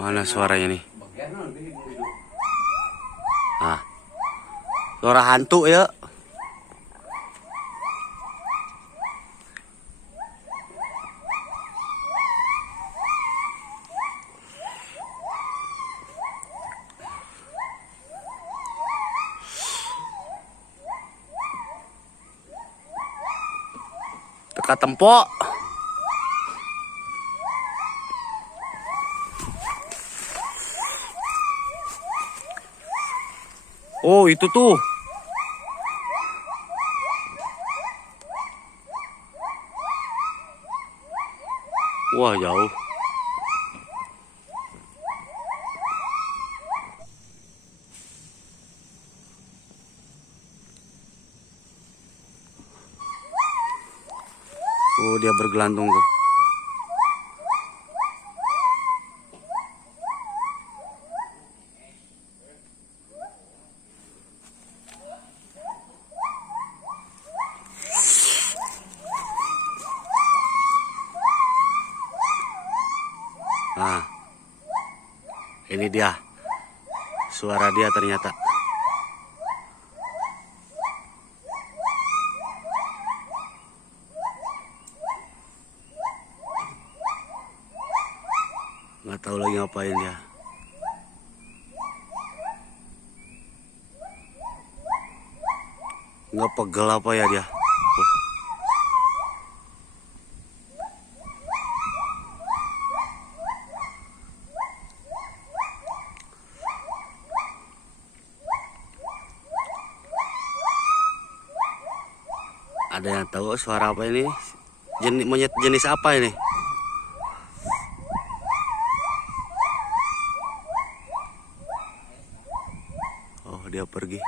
Mana suaranya nih? Ah, suara hantu ya. Teka tempok. Oh, itu tuh. Wah, jauh. Oh, dia bergelantung tuh. Nah, ini dia. Suara dia ternyata. Nggak tahu lagi ngapain dia. Nggak pegel apa ya dia. Ada yang tahu suara apa ini? Monyet jenis apa ini? Oh, dia pergi.